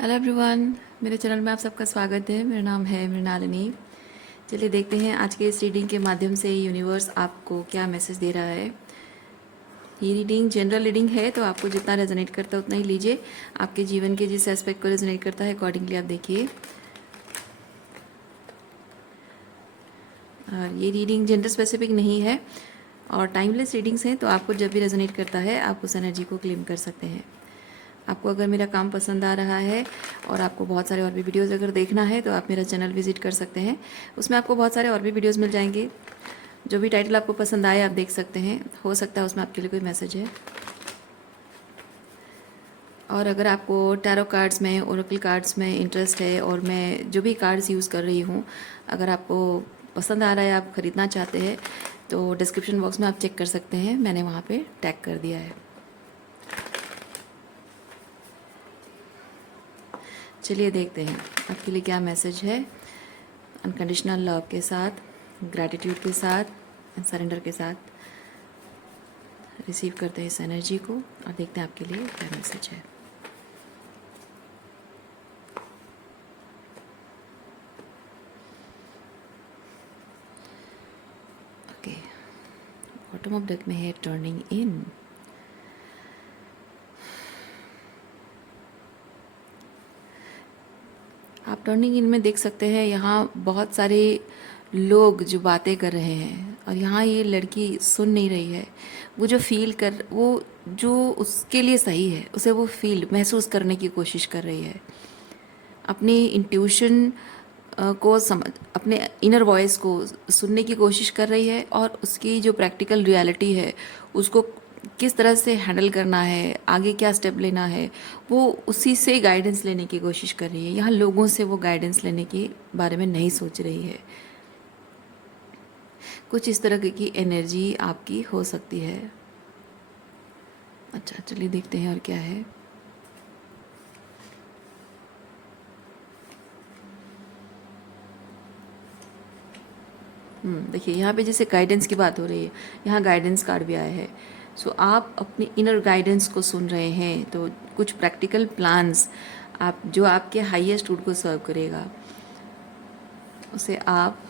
Hello everyone, मेरे channel में आप सबका स्वागत है। मेरा नाम है मृणालिनी। चलिए देखते हैं आज के इस रीडिंग के माध्यम से यूनिवर्स आपको क्या मैसेज दे रहा है। ये रीडिंग जनरल रीडिंग है, तो आपको जितना रेजोनेट करता है उतना ही लीजिए। आपके जीवन के जिस एस्पेक्ट को रेजोनेट करता है अकॉर्डिंगली आप देखिए। और ये रीडिंग जेंडर स्पेसिफिक नहीं है और टाइमलेस रीडिंग्स हैं, तो आपको जब भी रेजोनेट करता है आप उस एनर्जी को क्लेम कर सकते हैं। आपको अगर मेरा काम पसंद आ रहा है और आपको बहुत सारे और भी वीडियोज़ अगर देखना है तो आप मेरा चैनल विजिट कर सकते हैं। उसमें आपको बहुत सारे और भी वीडियोज़ मिल जाएंगे। जो भी टाइटल आपको पसंद आए आप देख सकते हैं। हो सकता है उसमें आपके लिए कोई मैसेज है। और अगर आपको टैरो कार्ड्स में, ओरेकल कार्ड्स में इंटरेस्ट है और मैं जो भी कार्ड्स यूज़ कर रही हूँ, अगर आपको पसंद आ रहा है, आप ख़रीदना चाहते हैं, तो डिस्क्रिप्शन बॉक्स में आप चेक कर सकते हैं। मैंने वहाँ पे टैग कर दिया है। चलिए देखते हैं आपके लिए क्या मैसेज है। अनकंडीशनल लव के साथ, ग्रैटिट्यूड के साथ एंड सरेंडर के साथ रिसीव करते हैं इस एनर्जी को और देखते हैं आपके लिए क्या मैसेज है। ओके, बॉटम ऑफ डेक में है टर्निंग इन। आप टर्निंग इन में देख सकते हैं यहाँ बहुत सारे लोग जो बातें कर रहे हैं और यहाँ ये लड़की सुन नहीं रही है। वो जो फील कर, वो जो उसके लिए सही है उसे वो फील महसूस करने की कोशिश कर रही है। अपनी इंट्यूशन को समझ, अपने इनर वॉइस को सुनने की कोशिश कर रही है और उसकी जो प्रैक्टिकल रियलिटी है उसको किस तरह से हैंडल करना है, आगे क्या स्टेप लेना है, वो उसी से गाइडेंस लेने की कोशिश कर रही है। यहाँ लोगों से वो गाइडेंस लेने के बारे में नहीं सोच रही है। कुछ इस तरह की एनर्जी आपकी हो सकती है। अच्छा, चलिए देखते हैं और क्या है। देखिए यहाँ पे जैसे गाइडेंस की बात हो रही है, यहाँ गाइडेंस कार्ड भी आया है। सो आप अपनी इनर गाइडेंस को सुन रहे हैं, तो कुछ प्रैक्टिकल प्लान्स आप जो आपके हाईएस्ट गुड को सर्व करेगा उसे आप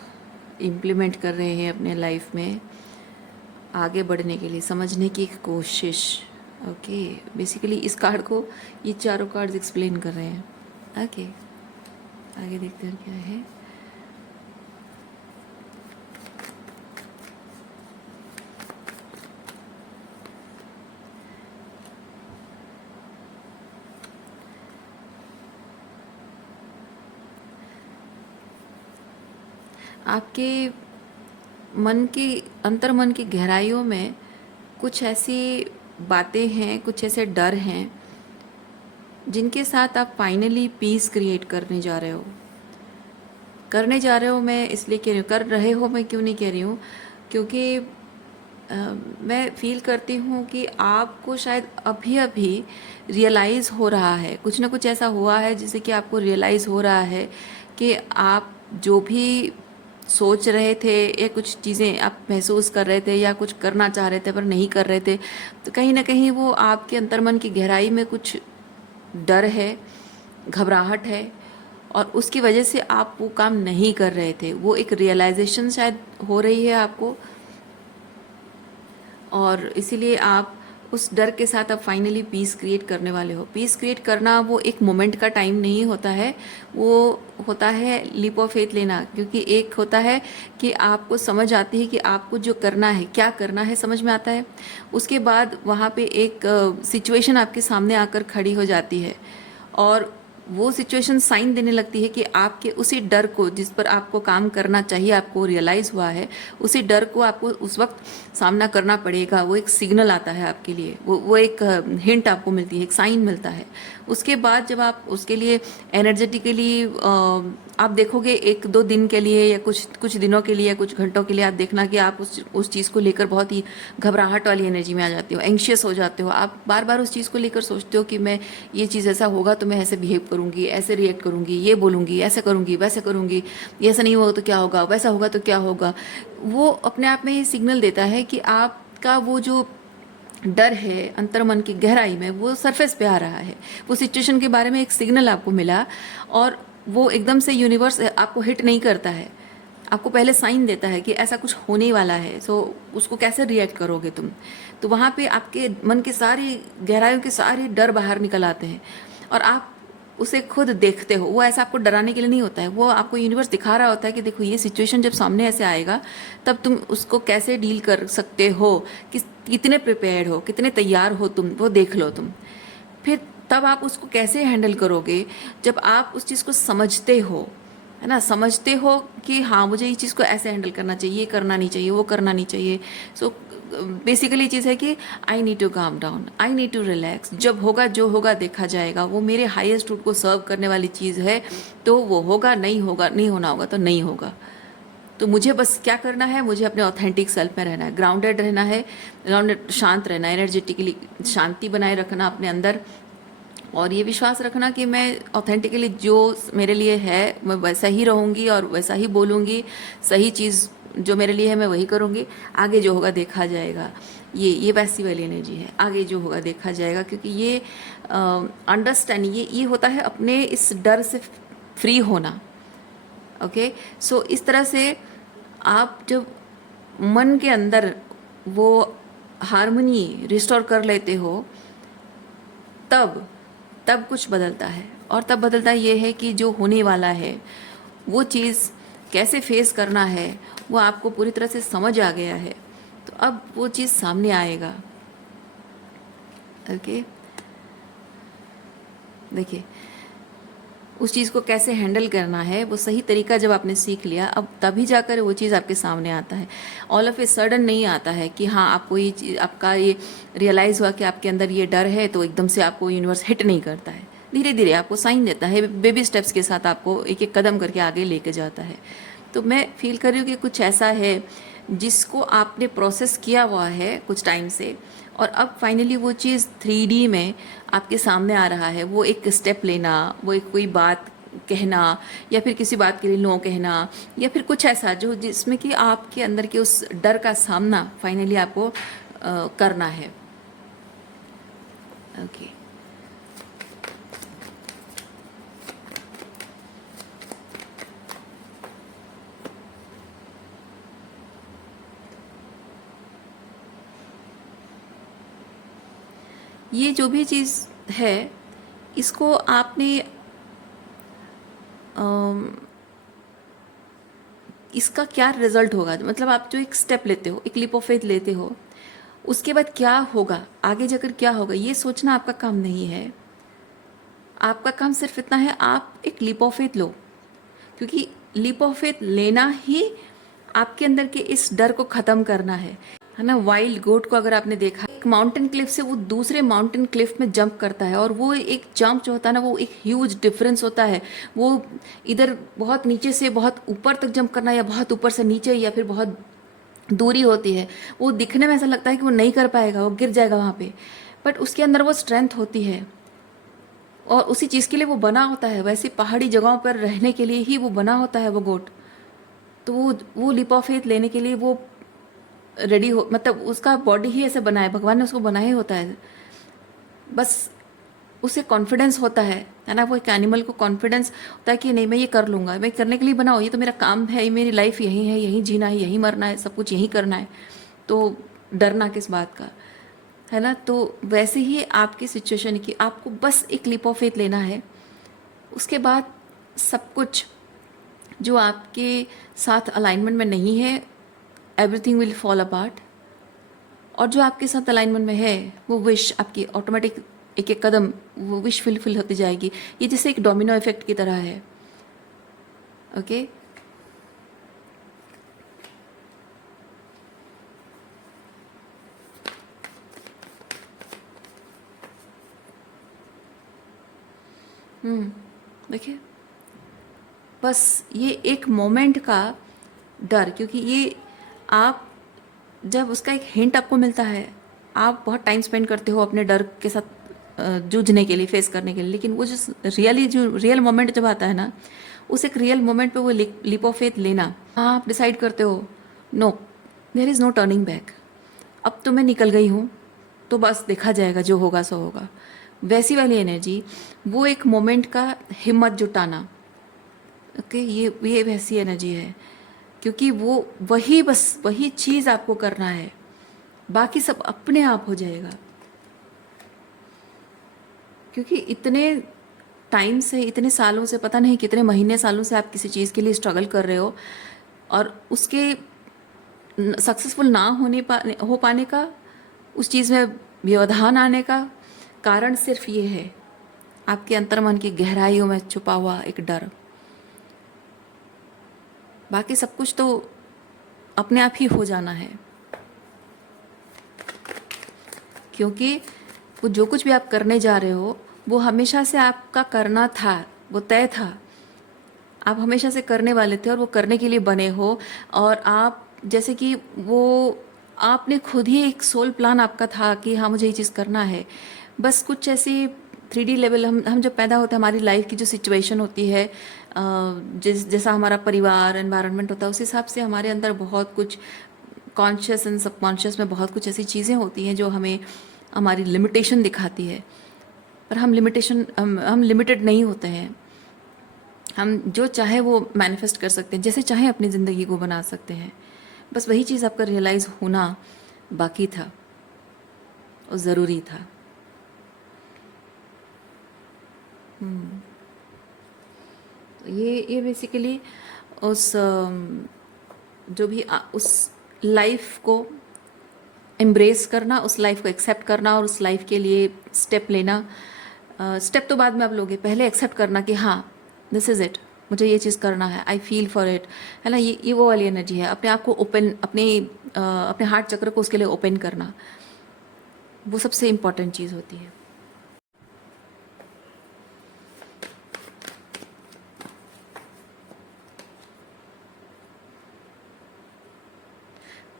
इम्प्लीमेंट कर रहे हैं अपने लाइफ में आगे बढ़ने के लिए, समझने की एक कोशिश। ओके, बेसिकली इस कार्ड को ये चारों कार्ड्स एक्सप्लेन कर रहे हैं। ओके, आगे देखते हैं क्या है। आपके मन की, अंतर मन की गहराइयों में कुछ ऐसी बातें हैं, कुछ ऐसे डर हैं जिनके साथ आप फाइनली पीस क्रिएट करने जा रहे हो। मैं इसलिए कह रही हूँ कर रहे हो, मैं क्यों नहीं कह रही हूँ, क्योंकि मैं फील करती हूँ कि आपको शायद अभी अभी रियलाइज़ हो रहा है, कुछ ना कुछ ऐसा हुआ है जिससे कि आपको रियलाइज़ हो रहा है कि आप जो भी सोच रहे थे या कुछ चीज़ें आप महसूस कर रहे थे या कुछ करना चाह रहे थे पर नहीं कर रहे थे, तो कहीं ना कहीं वो आपके अंतर्मन की गहराई में कुछ डर है, घबराहट है और उसकी वजह से आप वो काम नहीं कर रहे थे। वो एक रियलाइजेशन शायद हो रही है आपको और इसीलिए आप उस डर के साथ आप फाइनली पीस क्रिएट करने वाले हो। पीस क्रिएट करना वो एक मोमेंट का टाइम नहीं होता है, वो होता है लीप ऑफ फेथ लेना। क्योंकि एक होता है कि आपको समझ आती है कि आपको जो करना है, क्या करना है, समझ में आता है। उसके बाद वहाँ पे एक सिचुएशन आपके सामने आकर खड़ी हो जाती है और वो सिचुएशन साइन देने लगती है कि आपके उसी डर को, जिस पर आपको काम करना चाहिए, आपको रियलाइज़ हुआ है, उसी डर को आपको उस वक्त सामना करना पड़ेगा। वो एक सिग्नल आता है आपके लिए, वो एक हिंट आपको मिलती है, एक साइन मिलता है। उसके बाद जब आप उसके लिए एनर्जेटिकली आप देखोगे, एक दो दिन के लिए या कुछ दिनों के लिए या कुछ घंटों के लिए आप देखना कि आप उस चीज़ को लेकर बहुत ही घबराहट वाली एनर्जी में आ जाते हो, एंशियस हो जाते हो। आप बार बार उस चीज़ को लेकर सोचते हो कि मैं ये चीज़ ऐसा होगा तो मैं ऐसे बिहेव करूँगी, ऐसे रिएक्ट करूँगी, ये बोलूँगी, ऐसे करूँगी, वैसे करूँगी, ये ऐसा नहीं होगा तो क्या होगा, वैसा होगा तो क्या होगा। वो अपने आप में ये सिग्नल देता है कि आपका वो जो डर है अंतर्मन की गहराई में, वो सरफेस पे आ रहा है, वो सिचुएशन के बारे में एक सिग्नल आपको मिला और वो एकदम से यूनिवर्स आपको हिट नहीं करता है, आपको पहले साइन देता है कि ऐसा कुछ होने वाला है। सो उसको कैसे रिएक्ट करोगे तुम, तो वहाँ पे आपके मन के सारी गहराइयों के सारे डर बाहर निकल आते हैं और आप उसे खुद देखते हो। वो ऐसा आपको डराने के लिए नहीं होता है, वो आपको यूनिवर्स दिखा रहा होता है कि देखो ये सिचुएशन जब सामने ऐसे आएगा तब तुम उसको कैसे डील कर सकते हो, कितने प्रिपेयर्ड हो, कितने तैयार हो तुम, वो देख लो तुम। फिर तब आप उसको कैसे हैंडल करोगे जब आप उस चीज़ को समझते हो, है ना, समझते हो कि हाँ मुझे ये चीज़ को ऐसे हैंडल करना चाहिए, ये करना नहीं चाहिए, वो करना नहीं चाहिए। सो बेसिकली चीज़ है कि I need to calm down, I need to relax. जब होगा जो होगा देखा जाएगा, वो मेरे हाईएस्ट रूट को सर्व करने वाली चीज़ है, तो वो होगा, नहीं होगा, नहीं होना होगा तो नहीं होगा। तो मुझे बस क्या करना है, मुझे अपने ऑथेंटिक सेल्फ में रहना है, ग्राउंडेड रहना है, ग्राउंडेड, शांत रहना है, एनर्जेटिकली शांति बनाए रखना अपने अंदर, और ये विश्वास रखना कि मैं ऑथेंटिकली जो मेरे लिए है मैं वैसा ही रहूँगी और वैसा ही बोलूँगी, सही चीज़ जो मेरे लिए है मैं वही करूँगी, आगे जो होगा देखा जाएगा। ये वैसी वाली एनर्जी है, आगे जो होगा देखा जाएगा, क्योंकि ये अंडरस्टैंडिंग ये होता है अपने इस डर से फ्री होना। ओके, सो इस तरह से आप जब मन के अंदर वो हारमोनी रिस्टोर कर लेते हो, तब तब कुछ बदलता है। और तब बदलता ये है कि जो होने वाला है वो चीज़ कैसे फेस करना है वो आपको पूरी तरह से समझ आ गया है, तो अब वो चीज़ सामने आएगा। ओके, देखिए उस चीज़ को कैसे हैंडल करना है वो सही तरीका जब आपने सीख लिया, अब तभी जाकर वो चीज़ आपके सामने आता है। ऑल ऑफ ए सडन नहीं आता है कि हाँ आपको ये चीज़, आपका ये रियलाइज़ हुआ कि आपके अंदर ये डर है, तो एकदम से आपको यूनिवर्स हिट नहीं करता है, धीरे धीरे आपको साइन देता है, बेबी स्टेप्स के साथ आपको एक एक कदम करके आगे लेके जाता है। तो मैं फील कर रही हूँ कि कुछ ऐसा है जिसको आपने प्रोसेस किया हुआ है कुछ टाइम से, और अब फाइनली वो चीज़ 3D में आपके सामने आ रहा है। वो एक स्टेप लेना, वो एक कोई बात कहना, या फिर किसी बात के लिए नो कहना, या फिर कुछ ऐसा जो जिसमें कि आपके अंदर के उस डर का सामना फाइनली आपको करना है। ओके, ये जो भी चीज़ है इसको आपने इसका क्या रिजल्ट होगा, मतलब आप जो एक स्टेप लेते हो, एक लीप ऑफ फेथ लेते हो, उसके बाद क्या होगा, आगे जाकर क्या होगा, ये सोचना आपका काम नहीं है। आपका काम सिर्फ इतना है, आप एक लीप ऑफ फेथ लो, क्योंकि लीप ऑफ फेथ लेना ही आपके अंदर के इस डर को ख़त्म करना है ना। वाइल्ड गोट को अगर आपने देखा, एक माउंटेन क्लिफ से वो दूसरे माउंटेन क्लिफ में जंप करता है, और वो एक जंप जो होता है ना, वो एक ह्यूज डिफरेंस होता है। वो इधर बहुत नीचे से बहुत ऊपर तक जंप करना, या बहुत ऊपर से नीचे, या फिर बहुत दूरी होती है। वो दिखने में ऐसा लगता है कि वो नहीं कर पाएगा, वो गिर जाएगा वहाँ पे, बट उसके अंदर वो स्ट्रेंथ होती है और उसी चीज़ के लिए वो बना होता है। वैसे पहाड़ी जगहों पर रहने के लिए ही वो बना होता है वो गोट। तो वो लीप ऑफ फेथ लेने के लिए वो रेडी हो, मतलब उसका बॉडी ही ऐसे बना है, भगवान ने उसको बना ही होता है। बस उसे कॉन्फिडेंस होता है ना। वो एक एनिमल को कॉन्फिडेंस होता है कि नहीं मैं ये कर लूँगा, मैं करने के लिए बना हो, ये तो मेरा काम है, ये मेरी लाइफ यही है, यहीं जीना है, यहीं मरना है, सब कुछ यहीं करना है, तो डरना किस बात का, है ना। तो वैसे ही आपकी सिचुएशन की आपको बस एक लीप ऑफ फेथ लेना है, उसके बाद सब कुछ जो आपके साथ अलाइनमेंट में नहीं है, एवरीथिंग विल फॉल अपार्ट, और जो आपके साथ अलाइनमेंट में है वो विश आपकी ऑटोमेटिक एक एक कदम वो विश फुलफिल होती जाएगी। ये जैसे एक डोमिनो इफेक्ट की तरह है। ओके, देखिए बस ये एक मोमेंट का डर, क्योंकि ये आप जब उसका एक हिंट आपको मिलता है, आप बहुत टाइम स्पेंड करते हो अपने डर के साथ जूझने के लिए, फेस करने के लिए, लेकिन वो जो रियल मोमेंट जब आता है ना, उस एक रियल मोमेंट पे वो लीप ऑफ फेथ लेना, आप डिसाइड करते हो no, there is no turning back, अब तो मैं निकल गई हूँ, तो बस देखा जाएगा, जो होगा सो होगा। वैसी वाली एनर्जी, वो एक मोमेंट का हिम्मत जुटाना, ओके, ये वैसी एनर्जी है। क्योंकि वो वही, बस वही चीज़ आपको करना है, बाकी सब अपने आप हो जाएगा। क्योंकि इतने टाइम से, इतने सालों से, पता नहीं कितने महीने सालों से आप किसी चीज़ के लिए स्ट्रगल कर रहे हो, और उसके सक्सेसफुल ना हो पाने का, उस चीज़ में व्यवधान आने का कारण सिर्फ ये है, आपके अंतर्मन की गहराइयों में छुपा हुआ एक डर। बाकी सब कुछ तो अपने आप ही हो जाना है। क्योंकि वो जो कुछ भी आप करने जा रहे हो, वो हमेशा से आपका करना था, वो तय था, आप हमेशा से करने वाले थे और वो करने के लिए बने हो। और आप जैसे कि वो, आपने खुद ही एक सोल प्लान आपका था कि हाँ मुझे ये चीज़ करना है। बस कुछ ऐसी 3D लेवल, हम जब पैदा होते हैं, हमारी लाइफ की जो सिचुएशन होती है, जैसा हमारा परिवार, एनवायरनमेंट होता है, उस हिसाब से हमारे अंदर बहुत कुछ कॉन्शियस एंड सबकॉन्शियस में बहुत कुछ ऐसी चीज़ें होती हैं जो हमें हमारी लिमिटेशन दिखाती है। पर हम लिमिटेड नहीं होते हैं। हम जो चाहे वो मैनिफेस्ट कर सकते हैं, जैसे चाहे अपनी ज़िंदगी को बना सकते हैं। बस वही चीज़ आपका रियलाइज़ होना बाकी था और ज़रूरी था। तो ये बेसिकली उस जो भी उस लाइफ को एम्ब्रेस करना, उस लाइफ को एक्सेप्ट करना और उस लाइफ के लिए स्टेप लेना। स्टेप तो बाद में आप लोगे, पहले एक्सेप्ट करना कि हाँ दिस इज़ इट, मुझे ये चीज़ करना है, आई फील फॉर इट, है ना। ये वो वाली एनर्जी है, अपने आप को ओपन, अपने हार्ट चक्र को उसके लिए ओपन करना, वो सबसे इम्पॉर्टेंट चीज़ होती है।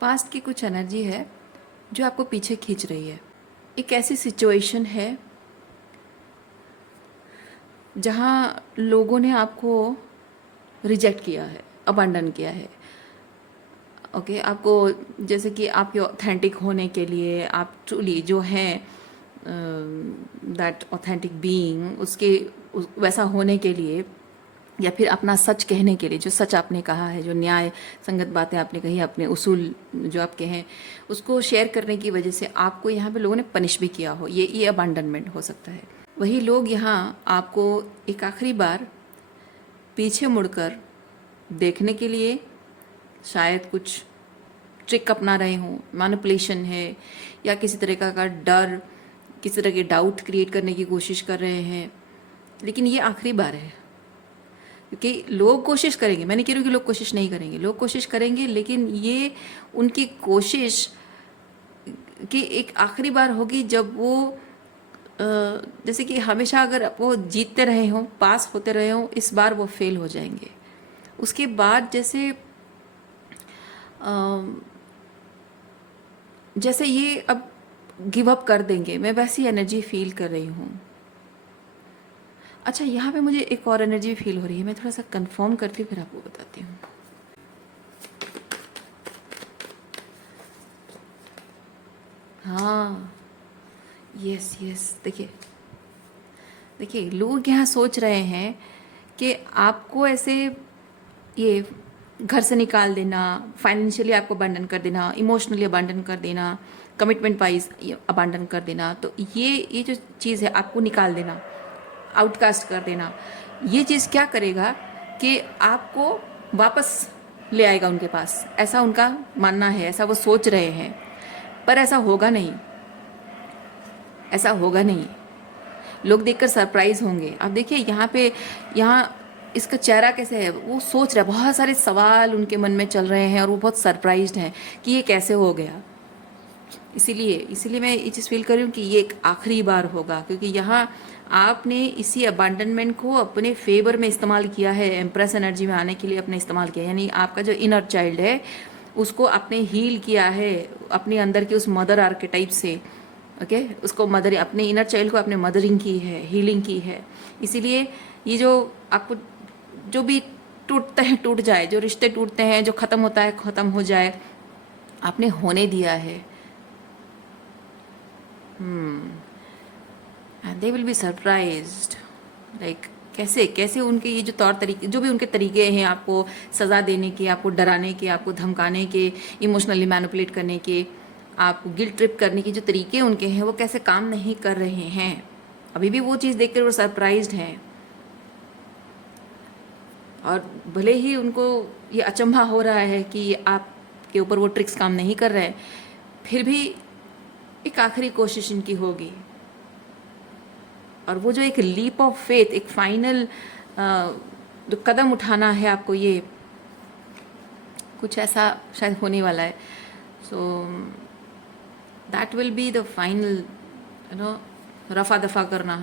पास्ट की कुछ एनर्जी है जो आपको पीछे खींच रही है। एक ऐसी सिचुएशन है जहाँ लोगों ने आपको रिजेक्ट किया है, अबंडन किया है, ओके। आपको, जैसे कि आपके ऑथेंटिक होने के लिए, आप ट्रूली जो हैं दैट ऑथेंटिक बीइंग, वैसा होने के लिए, या फिर अपना सच कहने के लिए, जो सच आपने कहा है, जो न्याय संगत बातें आपने कही, अपने उसूल जो आपके हैं, उसको शेयर करने की वजह से आपको यहाँ पे लोगों ने पनिश भी किया हो, ये अबंडनमेंट हो सकता है। वही लोग यहाँ आपको एक आखिरी बार पीछे मुड़कर देखने के लिए शायद कुछ ट्रिक अपना रहे हों, मैनिपुलेशन है, या किसी तरह का डर, किसी तरह के डाउट क्रिएट करने की कोशिश कर रहे हैं। लेकिन ये आखिरी बार है, क्योंकि लोग कोशिश करेंगे, मैं नहीं कह रही हूँ कि लोग कोशिश नहीं करेंगे, लोग कोशिश करेंगे, लेकिन ये उनकी कोशिश की एक आखिरी बार होगी जब वो जैसे कि हमेशा अगर वो जीतते रहे हों, पास होते रहे हों, इस बार वो फेल हो जाएंगे। उसके बाद जैसे ये अब गिव अप कर देंगे, मैं वैसी एनर्जी फील कर रही हूँ। अच्छा, यहाँ पे मुझे एक और एनर्जी फील हो रही है, मैं थोड़ा सा कंफर्म करती हूँ फिर आपको बताती हूँ। हाँ, यस यस, देखिए लोग यहाँ सोच रहे हैं कि आपको ऐसे ये घर से निकाल देना, फाइनेंशियली आपको अबांडन कर देना, इमोशनली अबांडन कर देना, कमिटमेंट वाइज अबांडन कर देना, तो ये जो चीज़ है आपको निकाल देना, आउटकास्ट कर देना, ये चीज़ क्या करेगा कि आपको वापस ले आएगा उनके पास, ऐसा उनका मानना है, ऐसा वो सोच रहे हैं। पर ऐसा होगा नहीं, ऐसा होगा नहीं। लोग देखकर सरप्राइज होंगे। आप देखिए यहाँ इसका चेहरा कैसे है, वो सोच रहा है, बहुत सारे सवाल उनके मन में चल रहे हैं और वो बहुत सरप्राइज्ड हैं कि ये कैसे हो गया। इसीलिए मैं ये चीज़ फील कर रही हूँ कि ये एक आखिरी बार होगा, क्योंकि यहाँ आपने इसी अबांडनमेंट को अपने फेवर में इस्तेमाल किया है, एम्प्रेस एनर्जी में आने के लिए अपने इस्तेमाल किया, यानी आपका जो इनर चाइल्ड है उसको आपने हील किया है अपने अंदर की उस मदर आर्केटाइप से, ओके। उसको मदर, अपने इनर चाइल्ड को आपने मदरिंग की है, हीलिंग की है। इसीलिए ये जो आपको जो भी टूटते हैं टूट जाए, जो रिश्ते टूटते हैं, जो ख़त्म होता है ख़त्म हो जाए, आपने होने दिया है। And they will be surprised, like कैसे कैसे उनके ये जो तौर तरीके, जो भी उनके तरीके हैं आपको सज़ा देने के, आपको डराने के, आपको धमकाने के, इमोशनली मैनिपुलेट करने के, आपको गिल्ट ट्रिप करने के जो तरीके उनके हैं, वो कैसे काम नहीं कर रहे हैं। अभी भी वो चीज़ देखकर वो सरप्राइज्ड हैं, और भले ही उनको ये अचंभा हो रहा है कि आपके ऊपर वो ट्रिक्स काम नहीं कर रहे हैं, फिर भी एक आखिरी कोशिश इनकी होगी। और वो जो एक लीप ऑफ फेथ, एक फाइनल जो कदम उठाना है आपको, ये कुछ ऐसा शायद होने वाला है। So that will be the final, रफा दफा करना।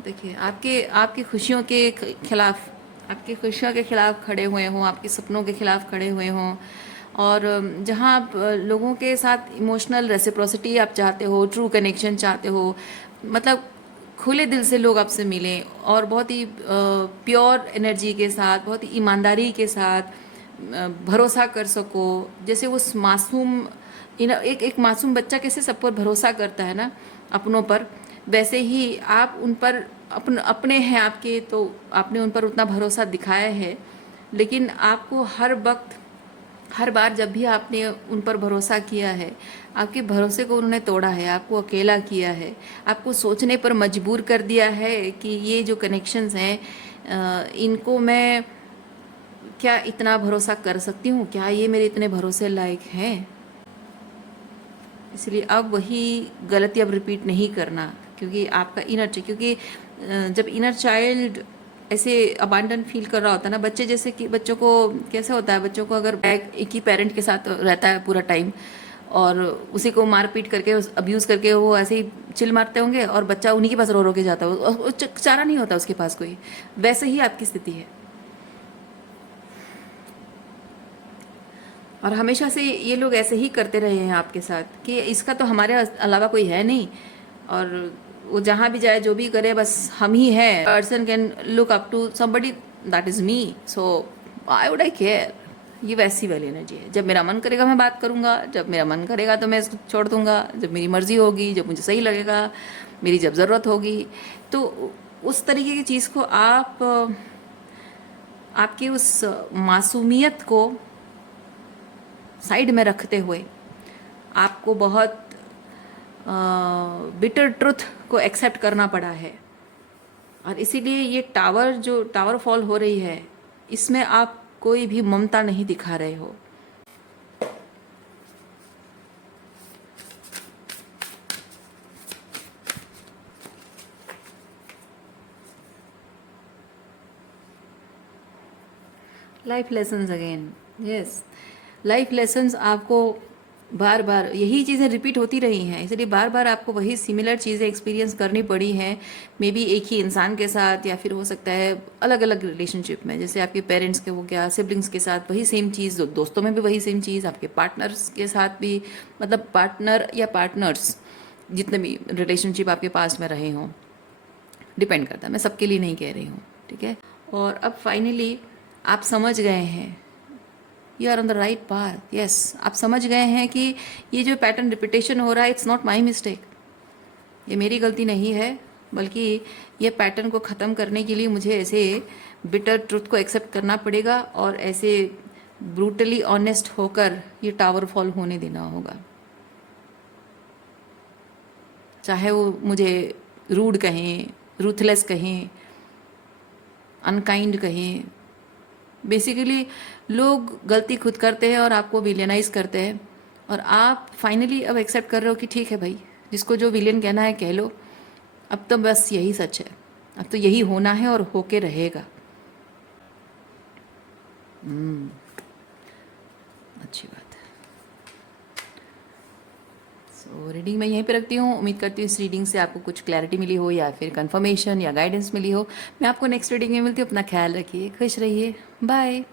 देखिए आपके आपकी खुशियों के खिलाफ, आपकी खुशियों के खिलाफ खड़े हुए हों, आपके सपनों के खिलाफ खड़े हुए हों, और जहाँ आप लोगों के साथ इमोशनल रेसिप्रोसिटी आप चाहते हो, ट्रू कनेक्शन चाहते हो, मतलब खुले दिल से लोग आपसे मिलें और बहुत ही प्योर एनर्जी के साथ, बहुत ही ईमानदारी के साथ भरोसा कर सको। जैसे उस मासूम, एक मासूम बच्चा कैसे सब पर भरोसा करता है ना अपनों पर, वैसे ही आप उन पर अपने हैं आपके, तो आपने उन पर उतना भरोसा दिखाया है। लेकिन आपको हर वक्त, हर बार जब भी आपने उन पर भरोसा किया है, आपके भरोसे को उन्होंने तोड़ा है, आपको अकेला किया है, आपको सोचने पर मजबूर कर दिया है कि ये जो कनेक्शंस हैं इनको मैं क्या इतना भरोसा कर सकती हूँ, क्या ये मेरे इतने भरोसे लायक हैं। इसलिए अब वही गलती अब रिपीट नहीं करना, क्योंकि आपका इनर, क्योंकि जब इनर चाइल्ड ऐसे अबांडन फील कर रहा होता है ना, बच्चे जैसे कि बच्चों को कैसे होता है, बच्चों को अगर एक ही पेरेंट के साथ रहता है पूरा टाइम और उसी को मार पीट करके, अब्यूज़ करके वो ऐसे ही चिल मारते होंगे और बच्चा उन्हीं के पास रो रो के जाता है, वो चारा नहीं होता उसके पास कोई, वैसे ही आपकी स्थिति है। और हमेशा से ये लोग ऐसे ही करते रहे हैं आपके साथ कि इसका तो हमारे अलावा कोई है नहीं, और वो जहाँ भी जाए जो भी करे बस हम ही हैं। Person can look up to somebody that is me, so I would I care. ये वैसी वाली एनर्जी है। जब मेरा मन करेगा मैं बात करूँगा, जब मेरा मन करेगा तो मैं इसको छोड़ दूँगा, जब मेरी मर्ज़ी होगी, जब मुझे सही लगेगा, मेरी जब ज़रूरत होगी। तो उस तरीके की चीज़ को आप आपकी उस मासूमियत को साइड में रखते हुए आपको बहुत बिटर ट्रुथ को एक्सेप्ट करना पड़ा है। और इसीलिए ये जो टावर फॉल हो रही है, इसमें आप कोई भी ममता नहीं दिखा रहे हो। Life lessons again, yes, life lessons आपको बार बार यही चीज़ें रिपीट होती रही हैं, इसलिए बार बार आपको वही सिमिलर चीज़ें एक्सपीरियंस करनी पड़ी हैं। मे बी एक ही इंसान के साथ, या फिर हो सकता है अलग अलग रिलेशनशिप में, जैसे आपके पेरेंट्स के हो गया, सिबलिंग्स के साथ वही सेम चीज़, दोस्तों में भी वही सेम चीज़, आपके पार्टनर्स के साथ भी, मतलब पार्टनर या पार्टनर्स जितने भी रिलेशनशिप आपके पास में रहे हों, डिपेंड करता है, मैं सबके लिए नहीं कह रही हूँ, ठीक है। और अब फाइनली आप समझ गए हैं, you are on the right path, yes, आप समझ गए हैं कि ये जो पैटर्न रिपीटेशन हो रहा है, इट्स नॉट माई मिस्टेक, ये मेरी गलती नहीं है, बल्कि ये पैटर्न को ख़त्म करने के लिए मुझे ऐसे बिटर ट्रुथ को एक्सेप्ट करना पड़ेगा और ऐसे ब्रूटली ऑनेस्ट होकर ये टावर फॉल होने देना होगा। चाहे वो मुझे रूड कहें, रूथलेस कहें, अनकाइंड कहें, बेसिकली लोग गलती खुद करते हैं और आपको विलियनाइज करते हैं, और आप फाइनली अब एक्सेप्ट कर रहे हो कि ठीक है भाई, जिसको जो विलियन कहना है कह लो, अब तो बस यही सच है, अब तो यही होना है और होके रहेगा। अच्छी बात है। सो रीडिंग मैं यहीं पे रखती हूँ। उम्मीद करती हूँ इस रीडिंग से आपको कुछ क्लैरिटी मिली हो, या फिर कंफर्मेशन या गाइडेंस मिली हो। मैं आपको नेक्स्ट रीडिंग में मिलती हूँ। अपना ख्याल रखिए, खुश रहिए, बाय।